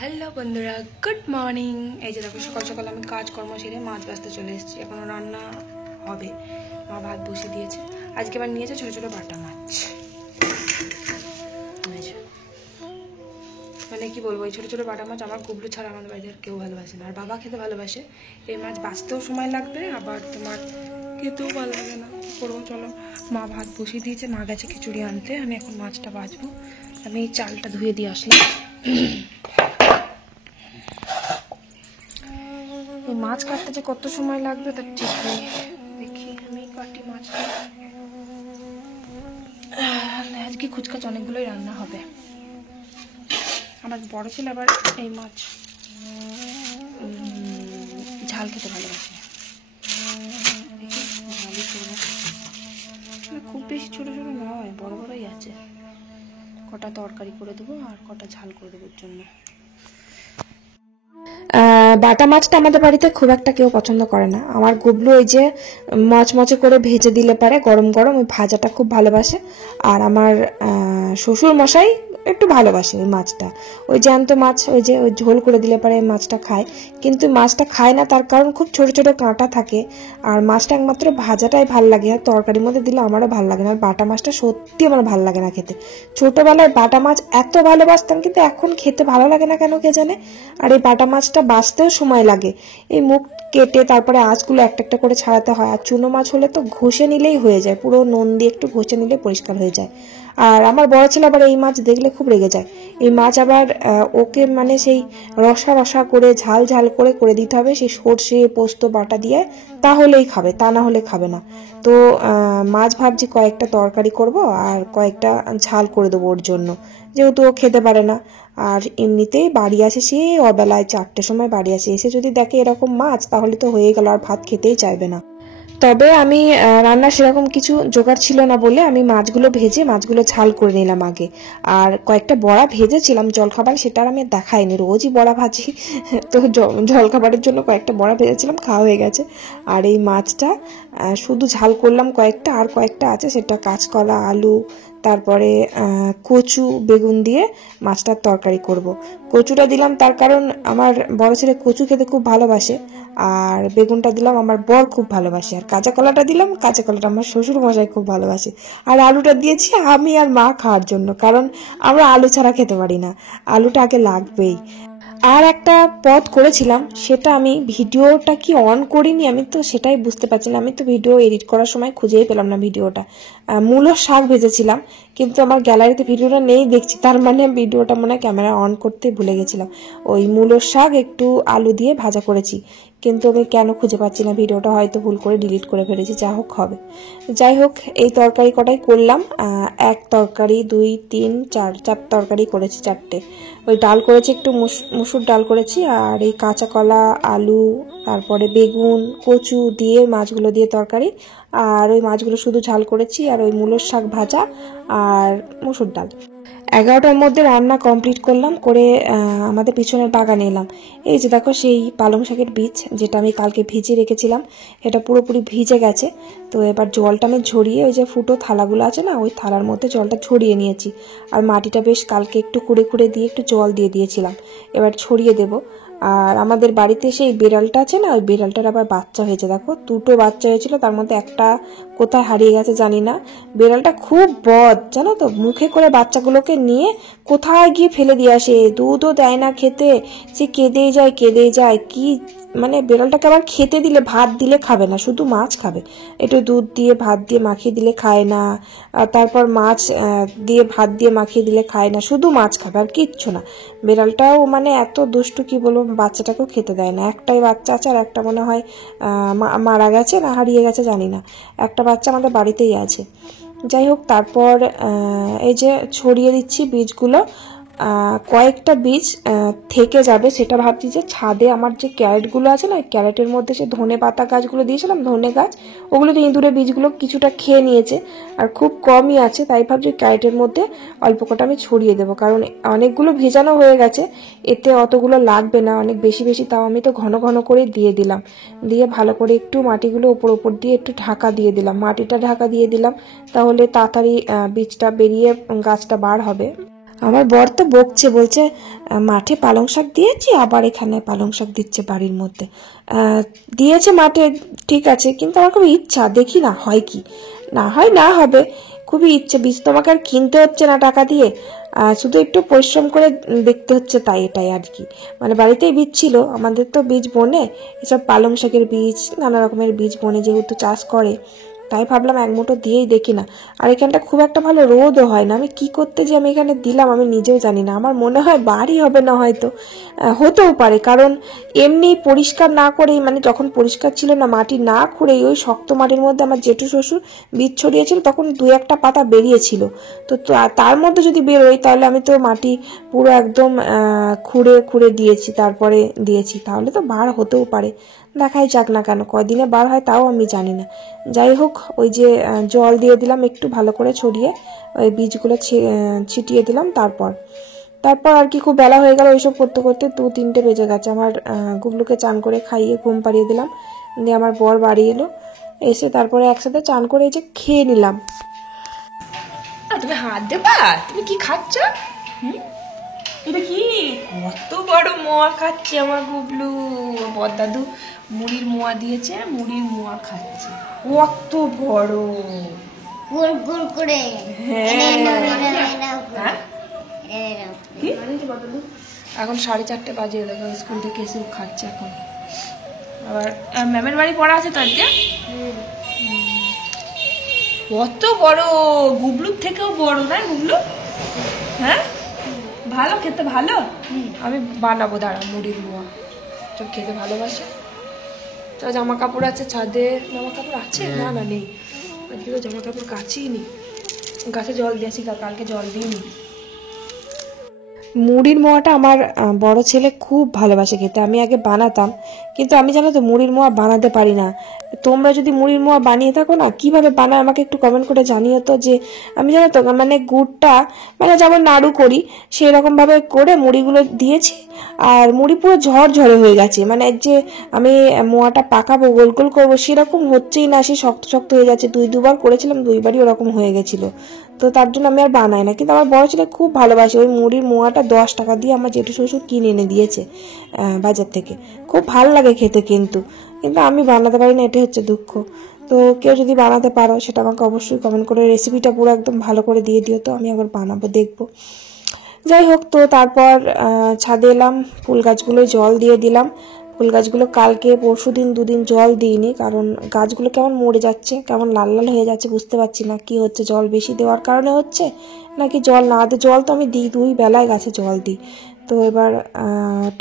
Hello বন্ধুরা, good morning. এই যে দেখো, সকাল সকাল আমি কাজকর্ম সেরে মাছ বাছতে চলে এসেছি। এখনো রান্না হবে, মা ভাত বসিয়ে দিয়েছে। আজকে আবার নিয়েছে ছোটো ছোটো বাটা মাছ। মানে কি বলবো, এই ছোটো ছোটো বাটা মাছ আমার গুবলু ছাড়া আমাদের বাড়িতে কেউ ভালোবাসে না। আর বাবা খেতে ভালোবাসে। এই মাছ বাছতেও সময় লাগবে, আবার তোমার খেতেও ভালো লাগে না। করবো, চলো। মা ভাত বসিয়ে দিয়েছে, মা গেছে খিচুড়ি আনতে। আমি এখন মাছটা বাছবো। আমি এই চালটা ধুয়ে দিয়ে আসলাম। এই মাছ কাটতে যে কত সময় লাগবে তার ঠিক নেই। দেখি আমি কাটি মাছটা। আজকে খুচকাচ অনেকগুলোই রান্না হবে। আমার বড় ছেলে আবার এই মাছ ঝাল খেতে ভালোবাসে। দেখি ঝালই করবো। খুব বেশি ছোটো ছোটো নয়, বড় বড়ই আছে। কটা তরকারি করে দেবো আর কটা ঝাল করে দেবো জন্য। বাটা মাছটা আমাদের বাড়িতে খুব একটা কেউ পছন্দ করে না। আমার গুবলু ওই যে মচমচে করে ভেজে দিলে পারে গরম গরম, ওই ভাজাটা খুব ভালোবাসে। আর আমার শ্বশুর মশাই একটু ভালোবাসে ওই মাছটা। ওই জ্যান্ত মাছ ওই যে ওই ঝোল করে দিলে পারে মাছটা খায়, কিন্তু মাছটা খায় না। তার কারণ খুব ছোট ছোট কাঁটা থাকে। আর মাছটা একমাত্র ভাজাটাই ভাল লাগে, আর তরকারির মধ্যে দিলে আমারও ভালো লাগে না। আর বাটা মাছটা সত্যি আমার ভালো লাগে না খেতে। ছোটবেলায় বাটা মাছ এত ভালোবাসতাম, কিন্তু এখন খেতে ভালো লাগে না কেন কে জানে। আর এই বাটা মাছটা বাছতেও সময় লাগে। এই মুখ কেটে তারপরে আঁচগুলো একটা একটা করে ছাড়াতে হয়। আর চুনো মাছ হলে তো ঘষে নিলেই হয়ে যায়, পুরো নুন দিয়ে একটু ঘষে নিলে পরিষ্কার হয়ে যায়। আর আমার বড় ছেলে আবার এই মাছ দেখলে খুব রেগে যায়। এই মাছ আবার ওকে মানে সেই রসা রসা করে ঝাল ঝাল করে করে দিতে হবে, সেই সর্ষে পোস্ত বাটা দিয়ে, তাহলেই খাবে, তা না হলে খাবে না। তো মাছ ভাবছি কয়েকটা তরকারি করব আর কয়েকটা ঝাল করে দেবো ওর জন্য, যেহেতু ও খেতে পারে না। আর এমনিতেই বাড়ি আসে সে অবেলায় 4টের সময় বাড়ি আসে, এসে যদি দেখে এরকম মাছ তাহলে তো হয়ে গেল, আর ভাত খেতেই চাইবে না। তবে আমি রান্না সেরকম কিছু জোগাড় ছিল না বলে আমি মাছগুলো ভেজে মাছগুলো ঝাল করে নিলাম আগে। আর কয়েকটা বড়া ভেজেছিলাম জলখাবার, সেটা আর আমি দেখাইনি, রোজই বড়া ভাজি। তো জলখাবারের জন্য কয়েকটা বড়া ভেজেছিলাম, খাওয়া হয়ে গেছে। আর এই মাছটা শুধু ঝাল করলাম কয়েকটা, আর কয়েকটা আছে সেটা কাঁচকলা আলু তারপরে কচু বেগুন দিয়ে মাছটার তরকারি করব। কচুটা দিলাম তার কারণ আমার বড় ছেলে কচু খেতে খুব ভালোবাসে, আর বেগুনটা দিলাম আমার বর খুব ভালোবাসে, আর কাঁচা কলাটা দিলাম, কাঁচা কলাটা আমার শ্বশুর মশাই খুব ভালোবাসে। আর আলুটা দিয়েছি আমি আর মা খাওয়ার জন্য, কারণ আমরা আলু ছাড়া খেতে পারি না, আলুটা আগে লাগবেই। আর একটা পদ করেছিলাম, সেটা আমি ভিডিওটা কি অন করিনি, আমি তো সেটাই বুঝতে পারছি না। আমি তো ভিডিও এডিট করার সময় খুঁজেই পেলাম না ভিডিওটা। মূলো শাক ভেজেছিলাম, কিন্তু আমার গ্যালারিতে ভিডিওটা নেই দেখছি, তার মানে ভিডিওটা মনে হয় ক্যামেরা অন করতে ভুলে গেছিলাম। ওই মূলো শাক একটু আলু দিয়ে ভাজা করেছি, কিন্তু আমি কেন খুঁজে পাচ্ছি না ভিডিওটা, হয়তো ভুল করে ডিলিট করে ফেলেছি। যা হোক হবে, যাই হোক এই তরকারি কটাই করলাম। এক তরকারি 2 3 4 তরকারি করেছি, 4টে। ওই ডাল করেছি, একটু মুসুর ডাল করেছি, আর এই কাঁচা কলা আলু তারপরে বেগুন কচু দিয়ে মাছগুলো দিয়ে তরকারি, আর ওই মাছগুলো শুধু ঝাল করেছি, আর ওই মূলোর শাক ভাজা আর মুসুর ডাল। 11টার মধ্যে রান্না কমপ্লিট করলাম করে আমাদের পিছনের বাগানে এলাম। এই যে দেখো সেই পালং শাকের বীজ, যেটা আমি কালকে ভিজিয়ে রেখেছিলাম, এটা পুরোপুরি ভিজে গেছে। তো এবার জলটা আমি ঝরিয়ে, ওই যে ফুটো থালাগুলো আছে না, ওই থালার মধ্যে জলটা ছড়িয়ে নিয়েছি। আর মাটিটা বেশ কালকে একটু খুঁড়ে খুঁড়ে দিয়ে একটু জল দিয়ে দিয়েছিলাম, এবার ছড়িয়ে দেবো। আর আমাদের বাড়িতে সেই বিড়ালটা আছে না, ওই বিড়ালটার আবার বাচ্চা হয়েছে, দেখো 2টো বাচ্চা হয়েছিল, তার মধ্যে একটা কোথায় হারিয়ে গেছে জানি না। বিড়ালটা খুব বদ জানো তো, মুখে করে বাচ্চাগুলোকে নিয়ে কোথায় গিয়ে ফেলে দিয়ে আসে, দুধও দেয় না খেতে, সে কেঁদেই যায় কি। মানে বিড়ালটাকে আবার খেতে দিলে, ভাত দিলে খাবে না, শুধু মাছ খাবে। একটু দুধ দিয়ে ভাত দিয়ে মাখিয়ে দিলে খায় না, তারপর মাছ দিয়ে ভাত দিয়ে মাখিয়ে দিলে খায় না, শুধু মাছ খাবে আর কিচ্ছু না। বিড়ালটাও মানে এত দুষ্টু কি বলবো, বাচ্চাটাকেও খেতে দেয় না। একটাই বাচ্চা আছে, আর একটা মনে হয় মারা গেছে না হারিয়ে গেছে জানি না, একটা বাচ্চা আমাদের বাড়িতেই আছে। যাই হোক, তারপর এই যে ছড়িয়ে দিচ্ছি বীজগুলো। কয়েকটা বীজ থেকে যাবে, সেটা ভাবছি যে ছাদে আমার যে ক্যারেটগুলো আছে না, ক্যারেটের মধ্যে সে ধনে পাতা গাছগুলো দিয়েছিলাম, ধনে গাছ, ওগুলো তো ইঁদুরে বীজগুলো কিছুটা খেয়ে নিয়েছে, আর খুব কমই আছে, তাই ভাবছি ক্যারেটের মধ্যে অল্প কটা আমি ছড়িয়ে দেবো, কারণ অনেকগুলো ভেজানো হয়ে গেছে, এতে অতগুলো লাগবে না, অনেক বেশি বেশি, তাও আমি তো ঘন ঘন করে দিয়ে দিলাম। দিয়ে ভালো করে একটু মাটিগুলো ওপর দিয়ে একটু ঢাকা দিয়ে দিলাম, মাটিটা ঢাকা দিয়ে দিলাম, তাহলে তাড়াতাড়ি বীজটা বেরিয়ে গাছটা বার হবে। আমার বর তো বকছে, বলছে মাঠে পালং শাক দিয়েছি, আবার এখানে পালং শাক দিচ্ছে বাড়ির মধ্যে। দিয়েছে মাঠে, ঠিক আছে, কিন্তু আমার খুব ইচ্ছা, দেখি না হয় কি, না হয় না হবে, খুবই ইচ্ছে। বীজ তোমাকে আর কিনতে হচ্ছে না টাকা দিয়ে, শুধু একটু পরিশ্রম করে দেখতে হচ্ছে, তাই এটাই আর কি। মানে বাড়িতেই বীজ ছিল, আমাদের তো বীজ বনে, এসব পালং শাকের বীজ, নানা রকমের বীজ বনে যেহেতু চাষ করে, তাই ভাবলাম এক মুঠো দিয়েই দেখি না। আর এখানটা খুব একটা ভালো রোদও হয় না, আমি কি করতে যে আমি এখানে দিলাম আমি নিজেও জানি না। আমার মনে হয় বাড়ি হবে না, হয়তো হতেও পারে, কারণ এমনি পরিষ্কার না করেই, মানে যখন পরিষ্কার ছিল না, মাটি না খুঁড়েই ওই শক্ত মাটির মধ্যে আমার জেঠু শ্বশুর বীজ ছড়িয়েছিল, তখন দু একটা পাতা বেরিয়েছিল। তো তার মধ্যে যদি বেরোয়, তাহলে আমি তো মাটি পুরো একদম খুঁড়ে খুঁড়ে দিয়েছি, তারপরে দিয়েছি, তাহলে তো বার হতেও পারে। দেখাই যাক না কেন, কয়দিনে বার হয় তাও আমি জানি না। যাই হোক, ওই যে জল দিয়ে দিলাম একটু ভালো করে ছড়িয়ে, ওই বীজগুলো ছিটিয়ে দিলাম। তারপর আর কি খুব বেলা হয়ে গেল, ওইসব করতে করতে 2-3টে বেজে গেছে। আমার গুবলুকে চান করে খাইয়ে ঘুম পাড়িয়ে দিলাম, দিয়ে আমার বর বাড়ি এলো, এসে তারপরে একসাথে চান করে এই যে খেয়ে নিলাম। তুমি হাত দেবা, তুমি কি খাচ্ছ? এটা কি কত বড় মোয়া খাচ্ছে আমার গুবলু। বড়দাদু মুড়ির মোয়া দিয়েছে, মুড়ির মোয়া খাচ্ছে, কত বড় গোল গোল করে। এখন 4:30 বাজে, দেখো স্কুল থেকে এসে খাচ্ছে এখন। আবার ম্যামের বাড়ি পড়া আছে তো আজকে। কত বড়, গুবলুর থেকেও বড় না গুবলু? হ্যাঁ, ভালো খেতে, ভালো। আমি বানাবো, দাঁড়া, মুড়ির মোয়া, সব খেতে ভালোবাসে। তো জামা কাপড় আছে ছাদে, জামা কাপড় আছে, না না নেই, আজকে তো জামা কাপড় কাছেই নি, গাছে জল দিয়েছি, কালকে জল দিইনি। মুড়ির মোয়াটা আমার বড় ছেলে খুব ভালোবাসে খেতে, আমি আগে বানাতাম, কিন্তু আমি জানো তো মুড়ির মোয়া বানাতে পারি না। তোমরা যদি মুড়ির মোয়া বানিয়ে থাকো না, কিভাবে বানায় আমাকে একটু কমেন্ট করে জানিও তো। যে আমি জানো তো, মানে গুড়টা, মানে যেমন নাড়ু করি সেই রকম ভাবে করে মুড়িগুলো দিয়েছি, আর মুড়ি পুরো ঝরঝরে হয়ে গেছে, মানে যে আমি মোয়াটা পাকাবো, গোল গোল করবো, সেরকম হচ্ছেই না, সে শক্ত শক্ত হয়ে যাচ্ছে। 2-2বার করেছিলাম, 2বারই ওরকম হয়ে গেছিল। তো তার জন্য আমি আর বানাই না। কিন্তু আমার বড় ছেলে খুব ভালোবাসে ওই মুড়ির মোয়াটা, 10 টাকা দিয়ে আমার জেঠু শ্বশুর কিনে এনে দিয়েছে বাজার থেকে, খুব ভালো লাগে খেতে, কিন্তু আমি বানাতে পারি না, এটাই হচ্ছে দুঃখ। তো কেউ যদি বানাতে পারো সেটা আমাকে অবশ্যই কমেন্ট করে রেসিপিটা পুরো একদম ভালো করে দিয়ে দিও, তো আমি আবার বানাবো, দেখবো। যাই হোক, তো তারপর ছাদে এলাম, ফুল গাছগুলো জল দিয়ে দিলাম। ফুল গাছগুলো কালকে পরশুদিন 2 দিন জল দিইনি, কারণ গাছগুলো কেমন মরে যাচ্ছে, কেমন লাল লাল হয়ে যাচ্ছে, বুঝতে পারছি না কি হচ্ছে, জল বেশি দেওয়ার কারণে হচ্ছে নাকি জল না দিই। জল তো আমি দিই, 2 বেলায় গাছে জল দিই। তো এবার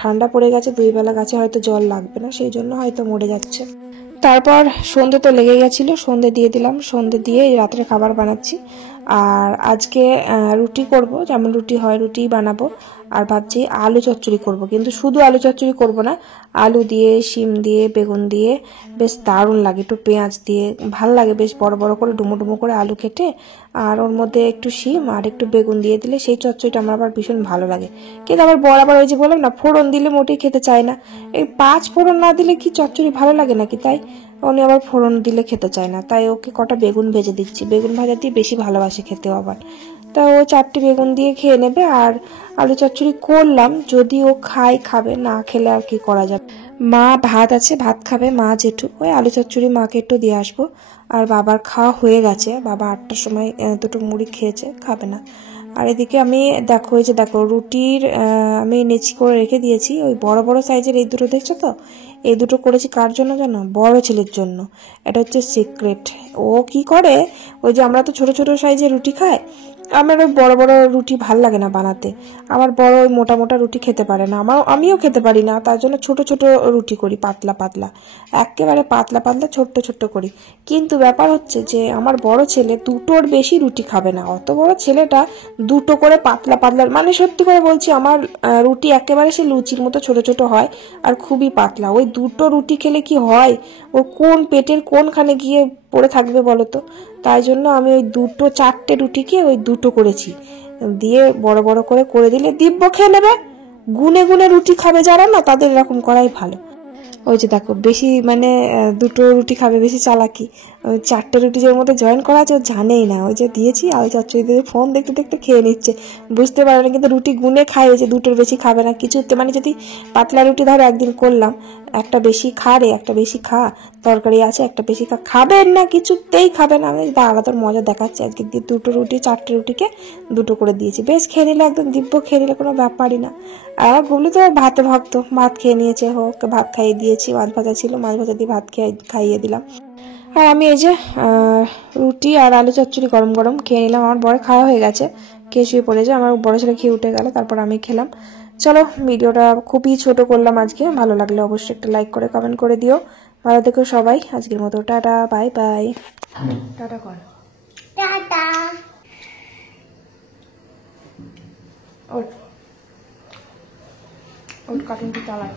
ঠান্ডা পড়ে গেছে, 2 বেলা গাছে হয়তো জল লাগবে না, সেই জন্য হয়তো মরে যাচ্ছে। তারপর সন্ধে তো লেগে গেছিল, সন্ধে দিয়ে দিলাম, সন্ধে দিয়ে রাত্রে খাবার বানাচ্ছি। আর আজকে রুটি করব, যেমন রুটি হয় রুটি বানাবো। আর ভাবছি আলু চচ্চড়ি করব, কিন্তু শুধু আলু চচ্চড়ি করব না, আলু দিয়ে, শিম দিয়ে, বেগুন দিয়ে, বেশ দারুণ লাগে, একটু পেঁয়াজ দিয়ে ভাল লাগে, বেশ বড় বড় করে ডুমো ডুমো করে আলু কেটে, আর ওর মধ্যে একটু শিম আর একটু বেগুন দিয়ে দিলে সেই চচ্চড়িটা আমার আবার ভীষণ ভালো লাগে। কিন্তু আমার বর আবার ওই যে বললাম না, ফোড়ন দিলে মোটেই খেতে চায় না, এই 5 ফোড়ন না দিলে কি চচ্চড়ি ভালো লাগে নাকি, তাই উনি আবার ফোড়ন দিলে খেতে চায় না। তাই ওকে কটা বেগুন ভেজে দিচ্ছি, বেগুন ভাজা দিয়ে বেশি ভালোবাসে খেতেও আবার। তা ও 4টে বেগুন দিয়ে খেয়ে নেবে। আর আলু চচ্চড়ি করলাম, যদি ও খাবে, না খেলে আর কি করা যাবে। মা ভাত আছে, ভাত খাবে মা জেঠু, ওই আলু চচ্চড়ি মাকে একটু দিয়ে আসবো। আর বাবার খাওয়া হয়ে গেছে, বাবা 8টার সময় 2টো মুড়ি খেয়েছে, খাবে না। আর এদিকে আমি দেখো, এই যে দেখো রুটির আমি নেচি করে রেখে দিয়েছি, ওই বড় বড় সাইজের এই 2টো দেখছো তো, এই 2টো করেছি কার জন্য জানো? বড় ছেলের জন্য। এটা হচ্ছে সিক্রেট। ও কি করে, ওই যে আমরা তো ছোট ছোট সাইজের রুটি খাই, আমার ওই বড় বড় রুটি ভাল লাগে না বানাতে। আমার বড় ওই মোটা মোটা রুটি খেতে পারে না, আমিও খেতে পারি না, তার জন্য ছোট ছোট রুটি করি, পাতলা পাতলা, একেবারে পাতলা পাতলা ছোট্ট ছোট্ট করি। কিন্তু ব্যাপার হচ্ছে যে আমার বড় ছেলে 2টোর বেশি রুটি খাবে না, অত বড় ছেলেটা 2টো করে পাতলা পাতলা, মানে সত্যি করে বলছি, আমার রুটি একেবারে সে লুচির মতো ছোট ছোট হয়, আর খুবই পাতলা। ওই 2টো রুটি খেলে কি হয়, ও কোন পেটের কোনখানে গিয়ে পড়ে থাকবে বলো তো। তাই জন্য আমি ওই 4টে রুটিকে ওই 2টো করেছি, দিয়ে বড় বড় করে দিলে দিব্য খেয়ে নেবে। গুনে গুনে রুটি খাবে যারা না, তাদের এরকম করাই ভালো। ওই যে দেখো, বেশি মানে 2টো রুটি খাবে, বেশি চালাকি। ওই 4টে রুটি যে ওর মধ্যে জয়েন করা আছে ও জানেই না, ওই যে দিয়েছি আলু চচ্চড়ি দিয়ে ফোন দেখতে দেখতে খেয়ে নিচ্ছে, বুঝতে পারে না, কিন্তু রুটি গুনে খায়, ওই যে 2টোর বেশি খাবে না কিছুতে। মানে যদি পাতলা রুটি ধরো একদিন করলাম, একটা বেশি খা রে, একটা বেশি খা, তরকারি আছে একটা বেশি খা, খাবেন না, কিছুতেই খাবে না। আমি দাঁড়া তোর মজা দেখাচ্ছে, আজকে 2টো রুটি 4টে রুটিকে 2টো করে দিয়েছি, বেশ খেয়ে নিলে, একদম দিব্য খেয়ে নিলে, কোনো ব্যাপারই না। আর আমার গুবলু তো ভাতে ভক্ত, ভাত খেয়ে নিয়েছে, হোক ভাত খাইয়ে দিয়েছি, মাছ ভাজা ছিল, মাছ ভাজা দিয়ে ভাত খাইয়ে দিলাম। আর আমি এই যে রুটি আর আলু চচ্চড়ি গরম গরম খেয়ে নিলাম। আমার বড় খাওয়া হয়ে গেছে, খেয়ে শুয়ে পড়েছে, আমার বড় ছেলে খেয়ে উঠে গেল, তারপর আমি খেলাম। চলো ভিডিওটা খুবই ছোট করলাম আজকে, ভালো লাগলে অবশ্যই একটা লাইক করে কমেন্ট করে দিও। ভালো থেকো সবাই, আজকের মতো টাটা, বাই বাই। টাটা কর, টাটা। ওট ওট, কার্টুনটি চালায়।